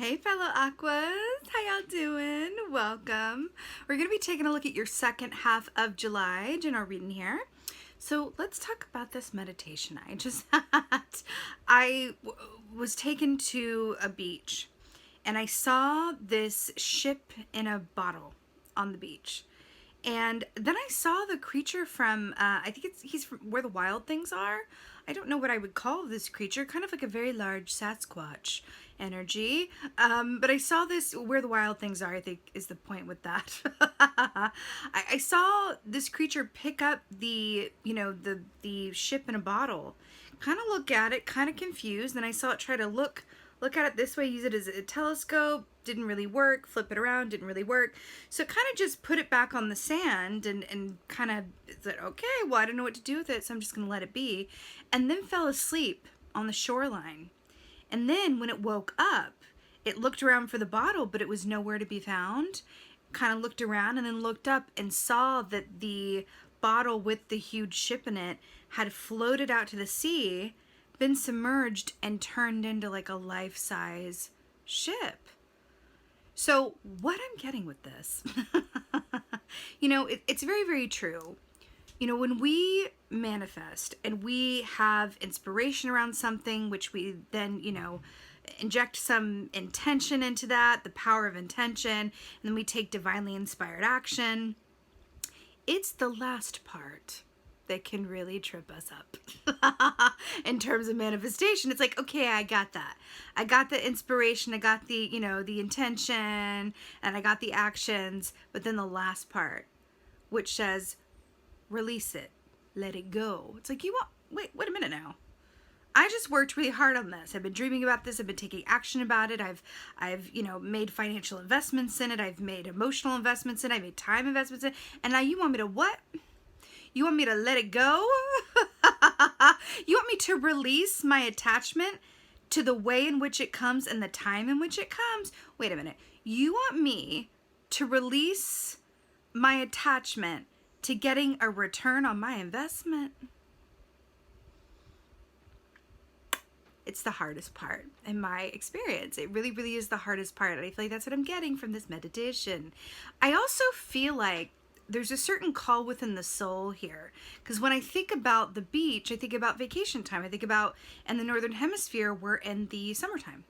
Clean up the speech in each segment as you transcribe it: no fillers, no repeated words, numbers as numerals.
Hey fellow Aquas, how y'all doing? Welcome. We're going to be taking a look at your second half of July general reading here. So let's talk about this meditation I just had. I was taken to a beach and I saw this ship in a bottle on the beach. And then I saw the creature from, I think he's from Where the Wild Things Are. I don't know what I would call this creature, kind of like a very large Sasquatch energy. But I saw this, Where the Wild Things Are, I think is the point with that. I saw this creature pick up the ship in a bottle, kind of look at it, kind of confused. Then I saw it try to look at it this way, use it as a telescope, didn't really work, flip it around, didn't really work. So it kind of just put it back on the sand and kind of said, okay, well, I don't know what to do with it, so I'm just going to let it be. And then fell asleep on the shoreline. And then when it woke up, it looked around for the bottle, but it was nowhere to be found. Kind of looked around and then looked up and saw that the bottle with the huge ship in it had floated out to the sea, been submerged, and turned into like a life-size ship. So what I'm getting with this, it's very, very true. When we manifest and we have inspiration around something, which we then, inject some intention into that, the power of intention, and then we take divinely inspired action. It's the last part that can really trip us up in terms of manifestation. It's like, okay, I got that. I got the inspiration, I got the, the intention, and I got the actions, but then the last part, which says, release it, let it go. It's like, wait a minute now. I just worked really hard on this. I've been dreaming about this. I've been taking action about it. I've made financial investments in it. I've made emotional investments in it. I made time investments in it. And now you want me to what? You want me to let it go? You want me to release my attachment to the way in which it comes and the time in which it comes? Wait a minute. You want me to release my attachment to getting a return on my investment? It's the hardest part in my experience. It really, really is the hardest part. And I feel like that's what I'm getting from this meditation. I also feel like there's a certain call within the soul here. Because when I think about the beach, I think about vacation time. I think about, in the Northern Hemisphere, we're in the summertime.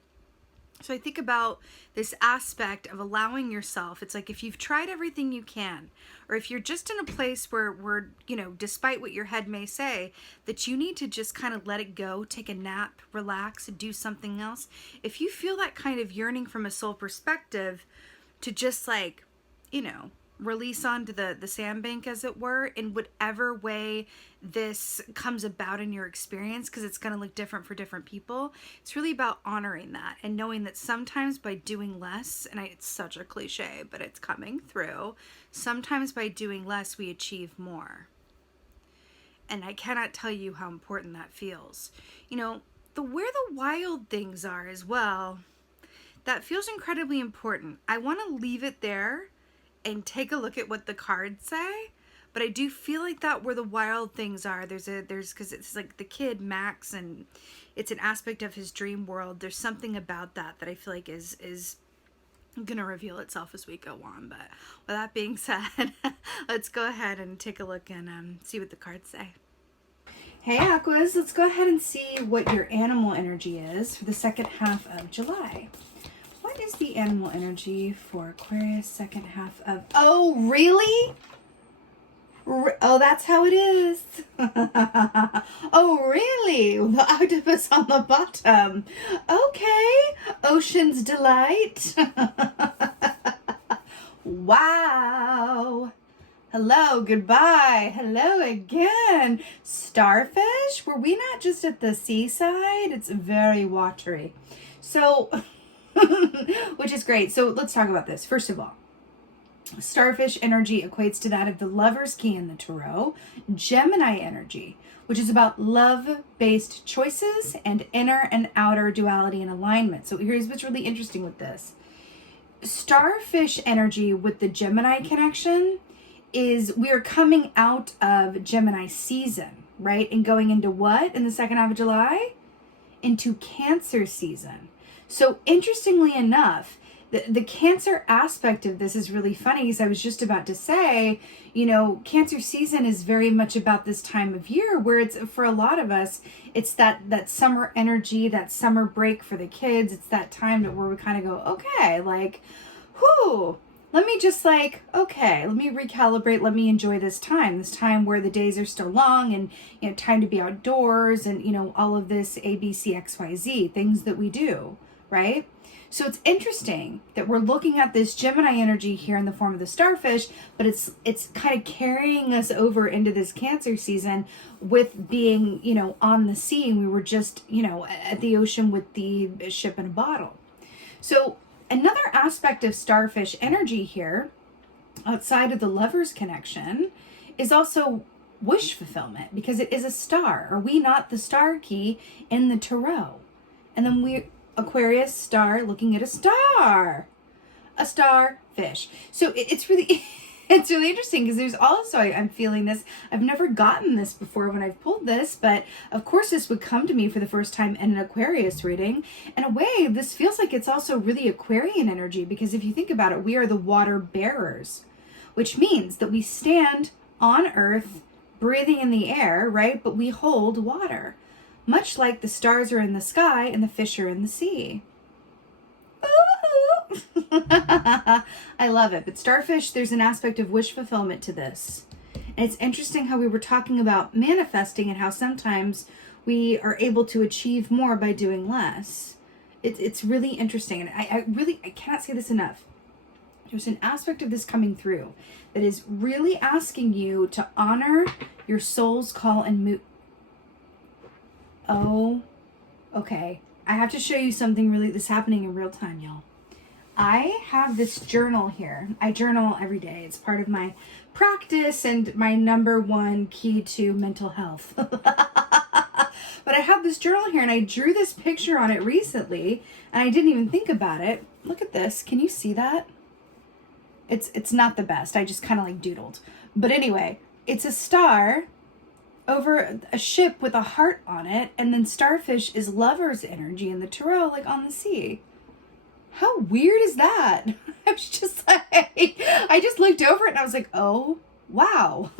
So I think about this aspect of allowing yourself. It's like if you've tried everything you can, or if you're just in a place where despite what your head may say, that you need to just kind of let it go, take a nap, relax, do something else. If you feel that kind of yearning from a soul perspective to just release onto the sandbank, as it were, in whatever way this comes about in your experience, because it's going to look different for different people. It's really about honoring that and knowing that sometimes by doing less, and it's such a cliche, but it's coming through, sometimes by doing less we achieve more. And I cannot tell you how important that feels. Where the wild things are as well, that feels incredibly important. I want to leave it there and take a look at what the cards say, but I do feel like that Where the Wild Things Are, there's because it's like the kid Max, and it's an aspect of his dream world. There's something about that I feel like is gonna reveal itself as we go on. But with that being said, let's go ahead and take a look and see what the cards say. Hey Aquas, let's go ahead and see what your animal energy is for the second half of July. What is the animal energy for Aquarius second half of... Oh, really? Oh, that's how it is. Oh, really? The octopus on the bottom. Okay. Ocean's Delight. Wow. Hello, goodbye. Hello again. Starfish? Were we not just at the seaside? It's very watery. So... which is great. So let's talk about this. First of all, starfish energy equates to that of the Lover's Key in the Tarot. Gemini energy, which is about love-based choices and inner and outer duality and alignment. So here's what's really interesting with this. Starfish energy with the Gemini connection is we are coming out of Gemini season, right? And going into what in the second half of July? Into Cancer season. So interestingly enough, the Cancer aspect of this is really funny, because I was just about to say, you know, Cancer season is very much about this time of year where it's, for a lot of us, it's that summer energy, that summer break for the kids. It's that time where we kind of go, okay, like, whoo, let me just like, okay, let me recalibrate. Let me enjoy this time where the days are still long, and, you know, time to be outdoors, and, you know, all of this A, B, C, X, Y, Z, things that we do, right? So it's interesting that we're looking at this Gemini energy here in the form of the starfish, but it's kind of carrying us over into this Cancer season with being, you know, on the sea. And we were just, you know, at the ocean with the ship in a bottle. So another aspect of starfish energy here, outside of the Lovers connection, is also wish fulfillment, because it is a star. Are we not the star key in the tarot? And then Aquarius star, looking at a starfish. So it's really, it's really interesting, because there's also, I'm feeling this, I've never gotten this before when I've pulled this, but of course this would come to me for the first time in an Aquarius reading. In a way, this feels like it's also really Aquarian energy, because if you think about it, we are the water bearers, which means that we stand on Earth, breathing in the air, right? But we hold water. Much like the stars are in the sky and the fish are in the sea. Ooh. I love it. But starfish, there's an aspect of wish fulfillment to this. And it's interesting how we were talking about manifesting and how sometimes we are able to achieve more by doing less. It's really interesting. And I cannot say this enough. There's an aspect of this coming through that is really asking you to honor your soul's call and move. Oh, okay. I have to show you something really that's happening in real time, y'all. I have this journal here. I journal every day. It's part of my practice and my #1 key to mental health. But I have this journal here, and I drew this picture on it recently, and I didn't even think about it. Look at this. Can you see that? It's not the best. I just kind of like doodled. But anyway, it's a star over a ship with a heart on it, and then starfish is lover's energy in the tarot, like on the sea. How weird is that? I was just like, I just looked over it and I was like, oh, wow.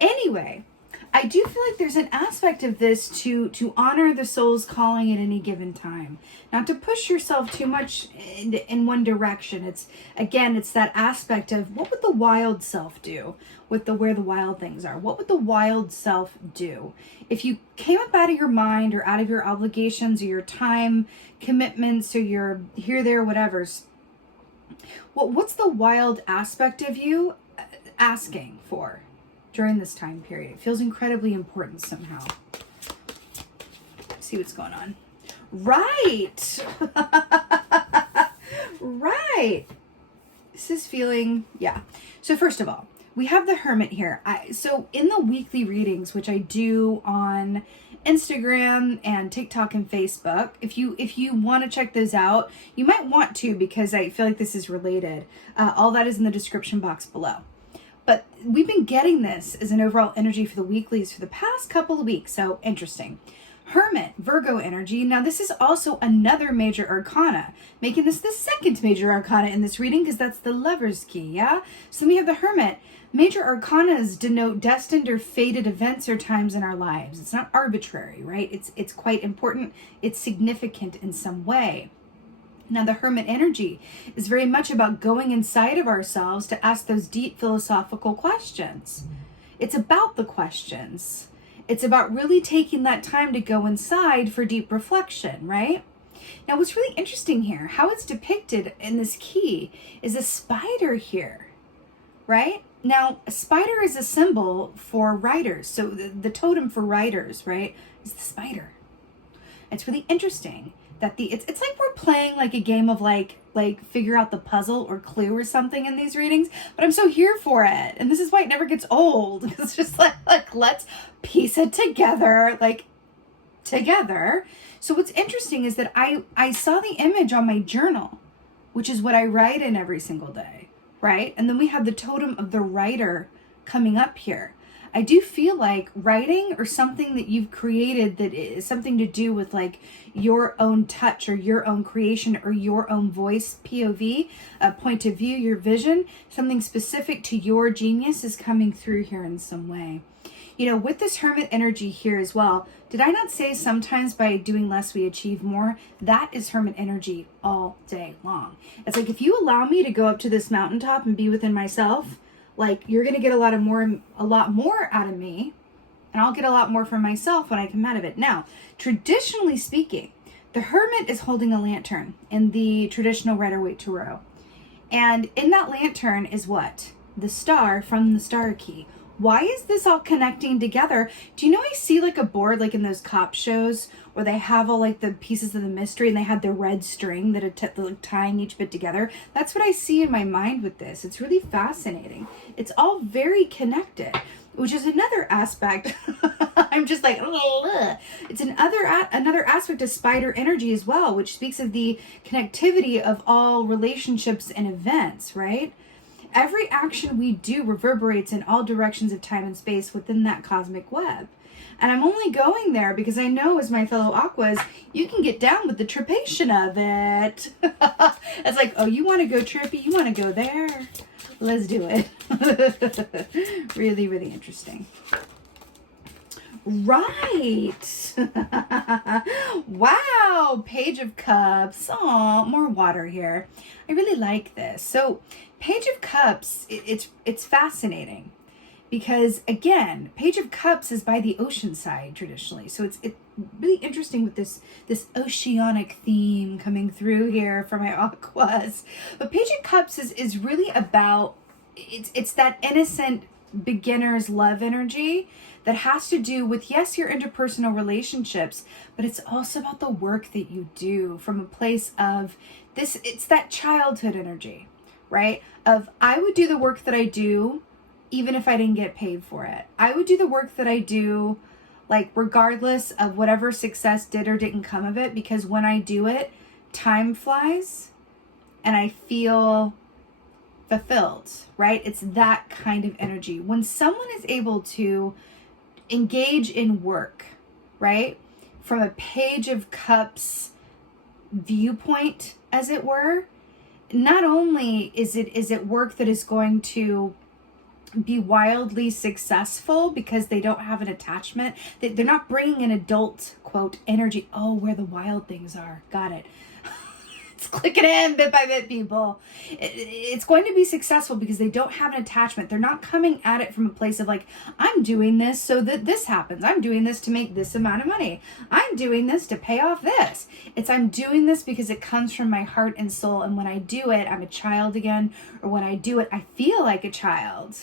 Anyway, I do feel like there's an aspect of this to honor the soul's calling at any given time. Not to push yourself too much in one direction. It's that aspect of, what would the wild self do with where the wild things are? What would the wild self do? If you came up out of your mind or out of your obligations or your time commitments or your here, there, whatevers, what's the wild aspect of you asking for during this time period? It feels incredibly important somehow. Let's see what's going on. Right. Right. This is feeling, yeah. So first of all, we have the Hermit here. So in the weekly readings, which I do on Instagram and TikTok and Facebook, if you want to check those out, you might want to, because I feel like this is related. All that is in the description box below. But we've been getting this as an overall energy for the weeklies for the past couple of weeks. So interesting. Hermit, Virgo energy. Now this is also another major arcana, making this the second major arcana in this reading, because that's the Lover's key, yeah? So then we have the Hermit. Major arcanas denote destined or fated events or times in our lives. It's not arbitrary, right? It's quite important. It's significant in some way. Now, the Hermit energy is very much about going inside of ourselves to ask those deep philosophical questions. It's about the questions. It's about really taking that time to go inside for deep reflection, right? Now, what's really interesting here, how it's depicted in this key, is a spider here, right? Now, a spider is a symbol for writers. So the totem for writers, right, is the spider. It's really interesting that it's like we're playing like a game of like figure out the puzzle or clue or something in these readings, but I'm so here for it. And this is why it never gets old. It's just like let's piece it together, together. So what's interesting is that I saw the image on my journal, which is what I write in every single day, right? And then we have the totem of the writer coming up here. I do feel like writing or something that you've created that is something to do with like your own touch or your own creation or your own voice, POV, point of view, your vision, something specific to your genius is coming through here in some way. You know, with this Hermit energy here as well, did I not say sometimes by doing less we achieve more? That is Hermit energy all day long. It's like, if you allow me to go up to this mountaintop and be within myself, like, you're going to get a lot more out of me, and I'll get a lot more from myself when I come out of it. Now, traditionally speaking, the Hermit is holding a lantern in the traditional Rider-Waite Tarot. And in that lantern is what? The star from the Star Key. Why is this all connecting together? Do you know, I see like a board like in those cop shows where they have all like the pieces of the mystery and they have the red string that are tying each bit together. That's what I see in my mind with this. It's really fascinating. It's all very connected, which is another aspect. I'm just like, ugh. It's another aspect of spider energy as well, which speaks of the connectivity of all relationships and events, right? Every action we do reverberates in all directions of time and space within that cosmic web. And I'm only going there because I know, as my fellow Aquas, you can get down with the tripation of it. It's like, oh, you want to go trippy? You want to go there? Let's do it. Really, really interesting. Right. Wow. Page of Cups. Aw, more water here. I really like this. So Page of Cups, it's fascinating because, again, Page of Cups is by the ocean side traditionally. So it's really interesting with this oceanic theme coming through here for my Aquas. But Page of Cups is really about, it's that innocent beginner's love energy that has to do with, yes, your interpersonal relationships, but it's also about the work that you do from a place of this. It's that childhood energy, right? Of, I would do the work that I do even if I didn't get paid for it. I would do the work that I do, like, regardless of whatever success did or didn't come of it, because when I do it, time flies and I feel fulfilled, right? It's that kind of energy. When someone is able to engage in work, right, from a Page of Cups viewpoint, as it were, not only is it work that is going to be wildly successful because they don't have an attachment, they're not bringing an adult, quote, energy. Oh, where the wild things are. Got it. It's clicking in bit by bit, people. It's going to be successful because they don't have an attachment. They're not coming at it from a place of like, I'm doing this so that this happens. I'm doing this to make this amount of money. I'm doing this to pay off this. It's, I'm doing this because it comes from my heart and soul. And when I do it, I'm a child again. Or when I do it, I feel like a child.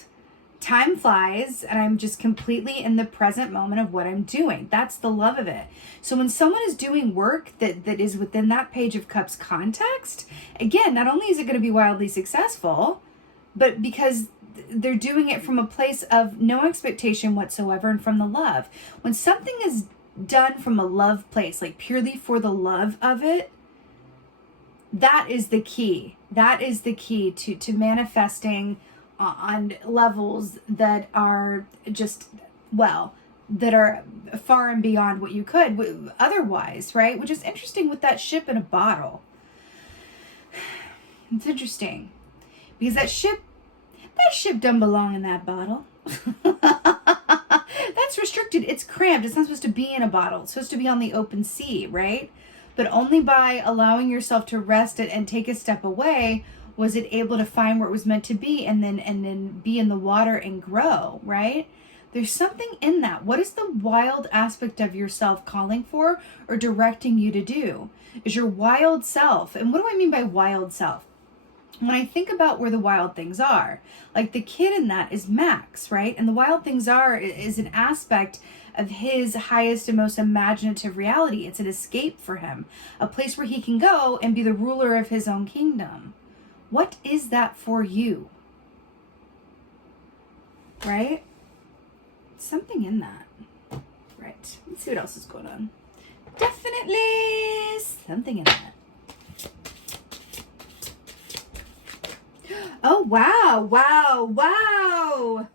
Time flies and I'm just completely in the present moment of what I'm doing. That's the love of it. So when someone is doing work that is within that Page of Cups context, again, not only is it going to be wildly successful, but because they're doing it from a place of no expectation whatsoever and from the love. When something is done from a love place, like purely for the love of it, that is the key. That is the key to manifesting on levels that are just, well, that are far and beyond what you could otherwise, right? Which is interesting with that ship in a bottle. It's interesting because that ship doesn't belong in that bottle. That's restricted. It's cramped. It's not supposed to be in a bottle. It's supposed to be on the open sea, right? But only by allowing yourself to rest it and take a step away was it able to find where it was meant to be and then be in the water and grow, right? There's something in that. What is the wild aspect of yourself calling for or directing you to do? Is your wild self. And what do I mean by wild self? When I think about where the wild things are, like the kid in that is Max, right? And the wild things are is an aspect of his highest and most imaginative reality. It's an escape for him, a place where he can go and be the ruler of his own kingdom. What is that for you? Right? Something in that. Right. Let's see what else is going on. Definitely something in that. Oh, wow. Wow. Wow.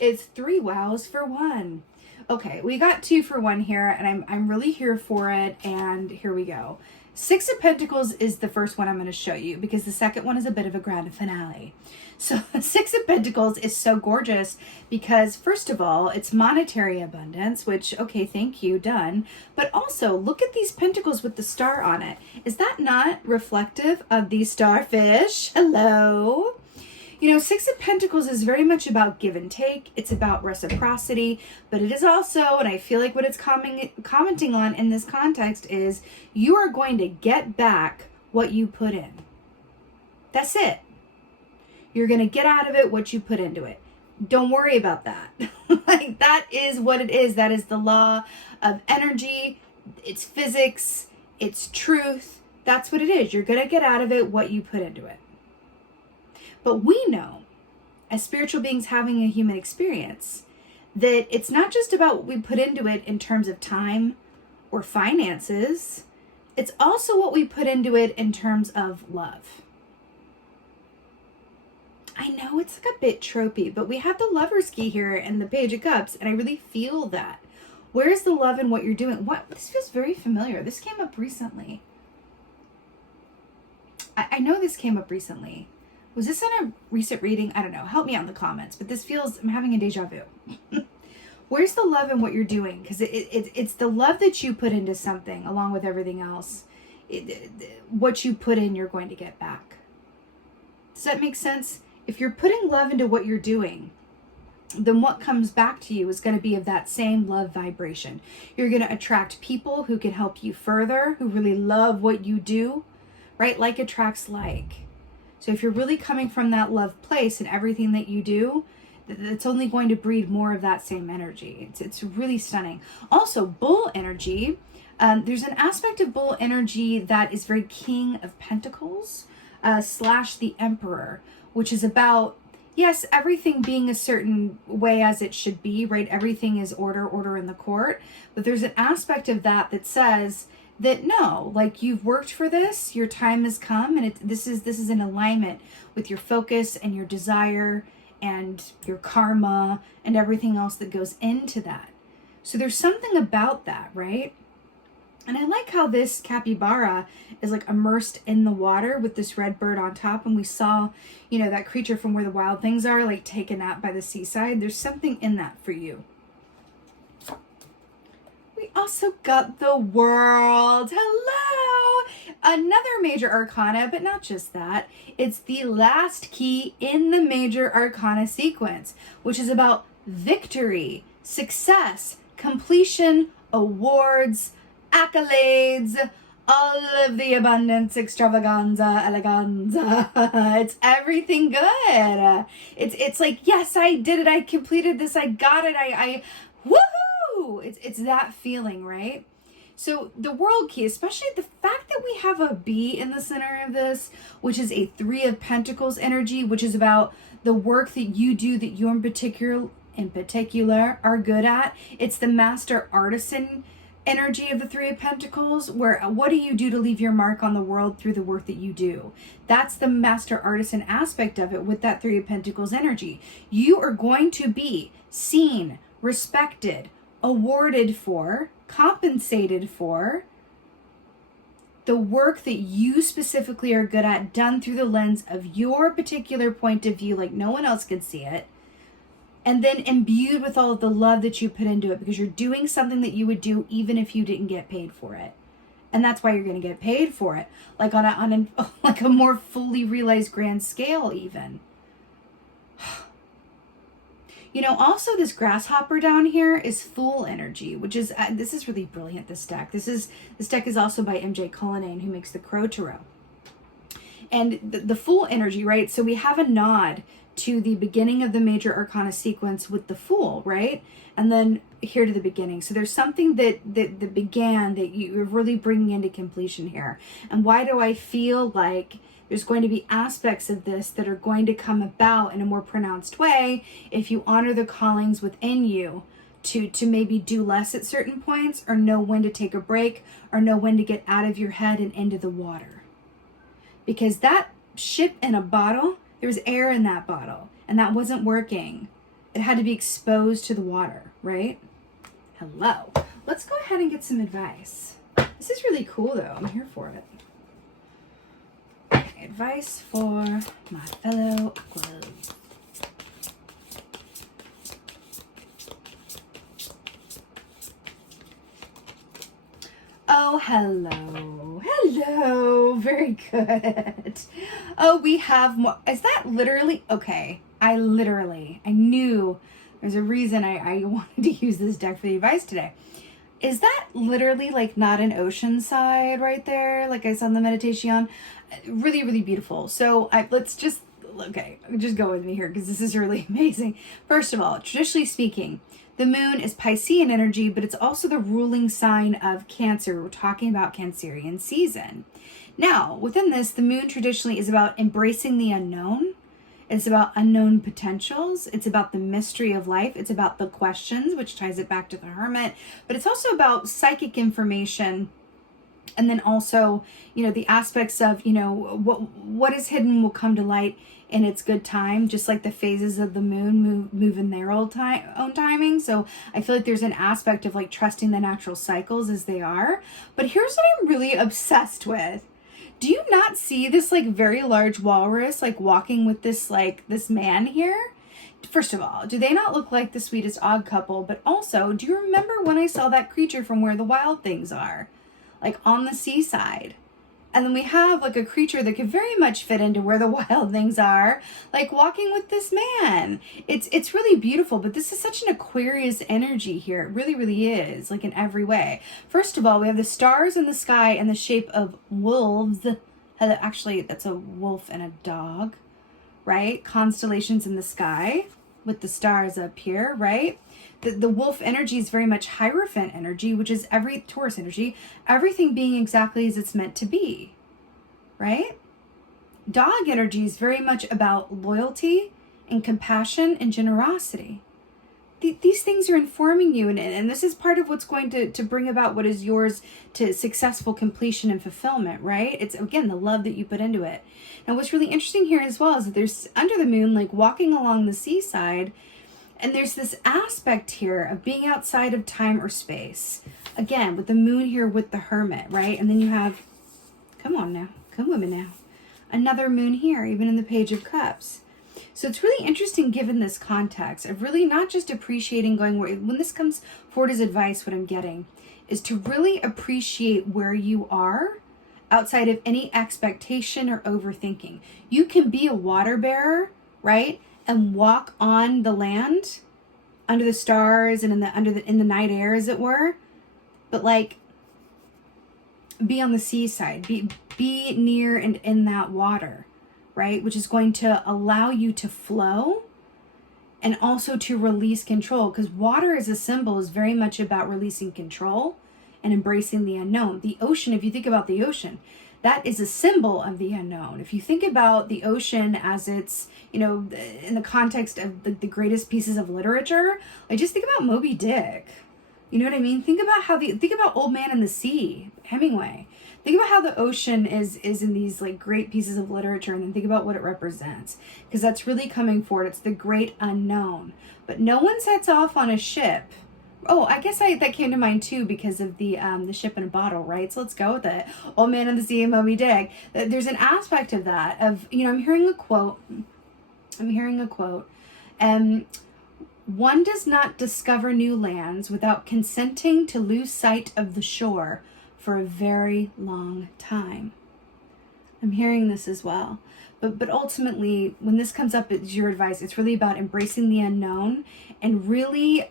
It's 3 wows for 1. Okay, we got 2 for 1 here, and I'm really here for it, and here we go. 6 of Pentacles is the first one I'm going to show you, because the second one is a bit of a grand finale. So 6 of Pentacles is so gorgeous because, first of all, it's monetary abundance, which, okay, thank you, done. But also, look at these pentacles with the star on it. Is that not reflective of these starfish? Hello? You know, 6 of Pentacles is very much about give and take. It's about reciprocity, but it is also, and I feel like what it's commenting on in this context is you are going to get back what you put in. That's it. You're going to get out of it what you put into it. Don't worry about that. Like, that is what it is. That is the law of energy. It's physics. It's truth. That's what it is. You're going to get out of it what you put into it. But we know, as spiritual beings having a human experience, that it's not just about what we put into it in terms of time or finances. It's also what we put into it in terms of love. I know it's like a bit tropey, but we have the Lover's key here and the Page of Cups, and I really feel that. Where's the love in what you're doing? What? This feels very familiar. This came up recently. I know this came up recently. Was this in a recent reading? I don't know. Help me out in the comments. But this feels, I'm having a deja vu. Where's the love in what you're doing? Because it's the love that you put into something along with everything else. What you put in, you're going to get back. Does that make sense? If you're putting love into what you're doing, then what comes back to you is going to be of that same love vibration. You're going to attract people who can help you further, who really love what you do, right? Like attracts like. So if you're really coming from that love place in everything that you do, it's only going to breed more of that same energy. It's really stunning. Also, bull energy. There's an aspect of bull energy that is very King of Pentacles / the Emperor, which is about, yes, everything being a certain way as it should be, right? Everything is order in the court. But there's an aspect of that that says that no, like, you've worked for this, your time has come, and this is in alignment with your focus and your desire and your karma and everything else that goes into that. So there's something about that, right? And I like how this capybara is like immersed in the water with this red bird on top. And we saw, you know, that creature from Where the Wild Things Are, like taken out by the seaside. There's something in that for you. We also got the World. Hello! Another major arcana, but not just that. It's the last key in the major arcana sequence, which is about victory, success, completion, awards, accolades, all of the abundance, extravaganza, eleganza. It's everything good. It's like, yes, I did it. I completed this. I got it. I woohoo! It's that feeling, right? So the World key, especially the fact that we have a bee in the center of this, which is a 3 of Pentacles energy, which is about the work that you do that you in particular are good at. It's the master artisan energy of the 3 of Pentacles, where what do you do to leave your mark on the world through the work that you do? That's the master artisan aspect of it with that 3 of Pentacles energy. You are going to be seen, respected, awarded for, compensated for the work that you specifically are good at, done through the lens of your particular point of view, like no one else can see it. And then imbued with all of the love that you put into it, because you're doing something that you would do even if you didn't get paid for it. And that's why you're going to get paid for it, like on a like a more fully realized grand scale even. You know, also this grasshopper down here is Fool energy, which is this is really brilliant, this deck. This deck is also by MJ Cullinane, who makes the Crow Tarot. And the Fool energy, right? So we have a nod to the beginning of the major arcana sequence with the Fool, right? And then here to the beginning. So there's something that began that you're really bringing into completion here. And why do I feel like there's going to be aspects of this that are going to come about in a more pronounced way if you honor the callings within you to maybe do less at certain points, or know when to take a break, or know when to get out of your head and into the water. Because that ship in a bottle, there was air in that bottle, and that wasn't working. it had to be exposed to the water, right? Hello. Let's go ahead and get some advice. This is really cool though. I'm here for it. Okay, advice for my fellow Aquarius. Oh, hello. Hello. Very good. Oh, we have more. Is that literally? Okay. I knew there's a reason I wanted to use this deck for the advice today. Is that literally like not an ocean side right there? Like I saw in the meditation. Really, really beautiful. So let's just, okay, just go with me here because this is really amazing. First of all, traditionally speaking, the moon is Piscean energy, but it's also the ruling sign of Cancer. We're talking about Cancerian season. Now, within this, the moon traditionally is about embracing the unknown. It's about unknown potentials. It's about the mystery of life. It's about the questions, which ties it back to the Hermit. But it's also about psychic information. And then also, the aspects of, what is hidden will come to light in its good time, just like the phases of the moon move in their own timing. So I feel like there's an aspect of like trusting the natural cycles as they are. But here's what I'm really obsessed with. Do you not see this like very large walrus like walking with this man here? First of all, do they not look like the sweetest odd couple? But also, do you remember when I saw that creature from Where the Wild Things Are? Like on the seaside. And then we have like a creature that could very much fit into Where the Wild Things Are, like walking with this man. It's really beautiful, but this is such an Aquarius energy here. It really, really is, like in every way. First of all, we have the stars in the sky in the shape of wolves. Actually, that's a wolf and a dog, right? Constellations in the sky with the stars up here, right? The wolf energy is very much Hierophant energy, which is Taurus energy, everything being exactly as it's meant to be, right? Dog energy is very much about loyalty and compassion and generosity. These things are informing you, and this is part of what's going to bring about what is yours to successful completion and fulfillment, right? It's, again, the love that you put into it. Now, what's really interesting here as well is that there's under the moon, like walking along the seaside, and there's this aspect here of being outside of time or space. Again, with the moon here with the Hermit, right? And then you have, come on now, come women now. Another moon here, even in the Page of Cups. So it's really interesting given this context of really not just appreciating when this comes forward as advice, what I'm getting is to really appreciate where you are outside of any expectation or overthinking. You can be a water bearer, right? And walk on the land under the stars and in the night air, as it were, but like be on the seaside, be near and in that water, right? Which is going to allow you to flow and also to release control, because water as a symbol is very much about releasing control and embracing the unknown. The ocean, if you think about the ocean, that is a symbol of the unknown. If you think about the ocean as it's, in the context of the greatest pieces of literature, like just think about Moby Dick. You know what I mean? Think about Old Man and the Sea, Hemingway. Think about how the ocean is in these like great pieces of literature, and then think about what it represents, because that's really coming forward. It's the great unknown. But no one sets off on a ship. Oh, I guess that came to mind too because of the ship in a bottle, right? So let's go with it. Old Man and the Sea and Moby Dick. There's an aspect of that of, I'm hearing a quote. One does not discover new lands without consenting to lose sight of the shore for a very long time. I'm hearing this as well. But ultimately, when this comes up as your advice, it's really about embracing the unknown and really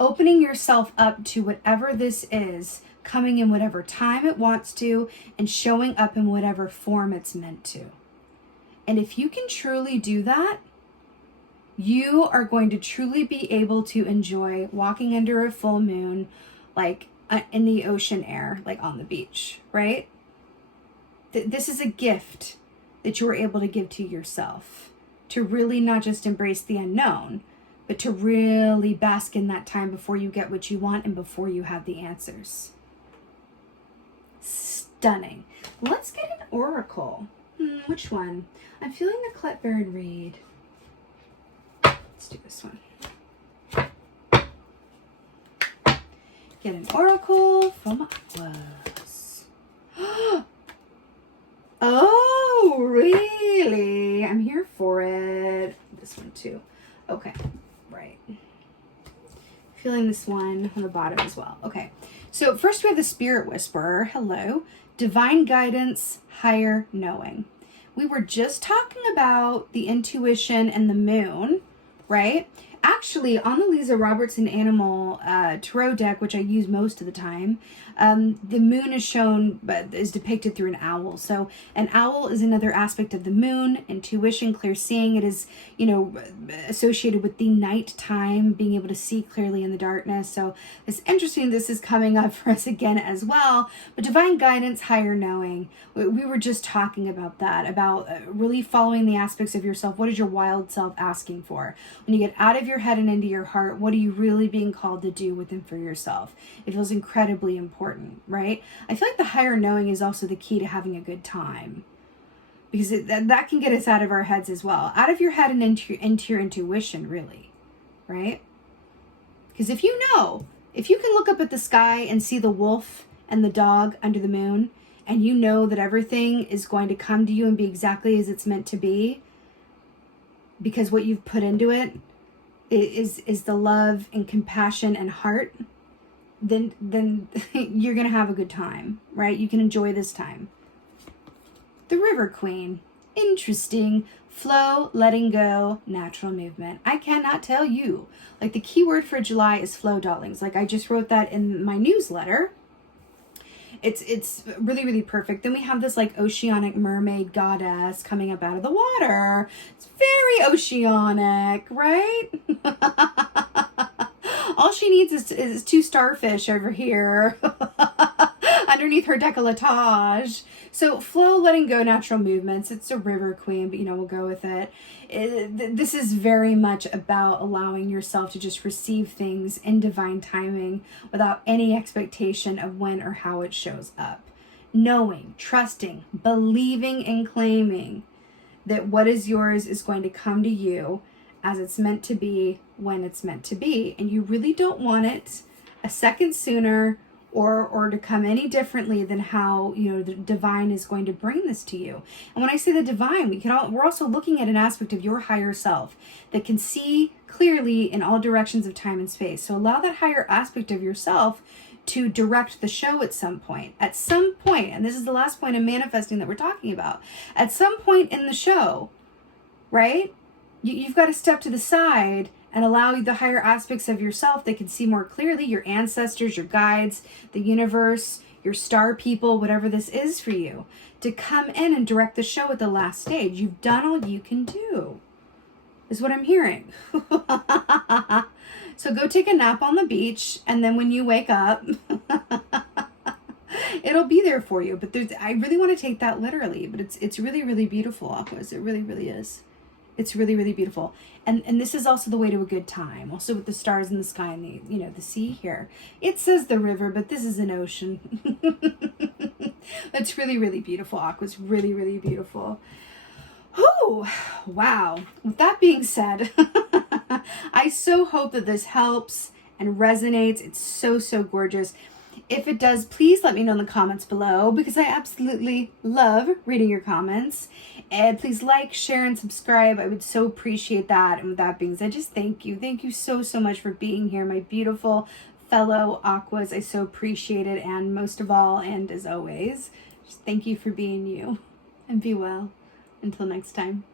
opening yourself up to whatever this is, coming in whatever time it wants to, and showing up in whatever form it's meant to. And if you can truly do that, you are going to truly be able to enjoy walking under a full moon, like in the ocean air, like on the beach, right? This is a gift that you are able to give to yourself, to really not just embrace the unknown, but to really bask in that time before you get what you want and before you have the answers. Stunning. Let's get an oracle. Which one? I'm feeling the Colette and Reid. Let's do this one. Get an oracle from Aquarius. Oh, really? I'm here for it. This one too. Okay, right. Feeling this one on the bottom as well. Okay, so first we have the Spirit Whisperer. Hello. Divine guidance, higher knowing. We were just talking about the intuition and the moon, right? Actually, on the Lisa Robertson Animal Tarot deck, which I use most of the time, the moon is shown, is depicted through an owl. So an owl is another aspect of the moon, intuition, clear seeing. It is, you know, associated with the night time, being able to see clearly in the darkness. So it's interesting this is coming up for us again as well. But divine guidance, higher knowing. We were just talking about that, about really following the aspects of yourself. What is your wild self asking for? When you get out of your head and into your heart, what are you really being called to do with and for yourself? It feels incredibly important, right? I feel like the higher knowing is also the key to having a good time, because that can get us out of our heads as well. Out of your head and into your intuition, really, right? Because if you can look up at the sky and see the wolf and the dog under the moon, and you know that everything is going to come to you and be exactly as it's meant to be, because what you've put into it is the love and compassion and heart, then you're going to have a good time, right? You can enjoy this time. The River Queen. Interesting. Flow, letting go, natural movement. I cannot tell you. Like, the key word for July is flow, darlings. Like, I just wrote that in my newsletter. It's really, really perfect. Then we have this like oceanic mermaid goddess coming up out of the water. It's very oceanic, right? All she needs is two starfish over here underneath her décolletage. So flow, letting go, natural movements. It's a river queen, but we'll go with it. This is very much about allowing yourself to just receive things in divine timing without any expectation of when or how it shows up. Knowing, trusting, believing, and claiming that what is yours is going to come to you as it's meant to be, when it's meant to be. And you really don't want it a second sooner or to come any differently than how the divine is going to bring this to you. And when I say the divine, we're also looking at an aspect of your higher self that can see clearly in all directions of time and space. So allow that higher aspect of yourself to direct the show at some point. At some point, and this is the last point of manifesting that we're talking about, at some point in the show, right? You've got to step to the side and allow the higher aspects of yourself that can see more clearly, your ancestors, your guides, the universe, your star people, whatever this is for you, to come in and direct the show at the last stage. You've done all you can do, is what I'm hearing. So go take a nap on the beach, and then when you wake up, it'll be there for you. But I really want to take that literally, but it's really, really beautiful, Aquas. It really, really is. It's really, really beautiful. And this is also the way to a good time. Also with the stars in the sky and the sea here. It says the river, but this is an ocean. That's really, really beautiful, Aquas. Really, really beautiful. Oh, wow. With that being said, I so hope that this helps and resonates. It's so, so gorgeous. If it does, please let me know in the comments below, because I absolutely love reading your comments. And please like, share, and subscribe. I would so appreciate that. And with that being said, just thank you. Thank you so, so much for being here, my beautiful fellow Aquas. I so appreciate it. And most of all, and as always, just thank you for being you. And be well. Until next time.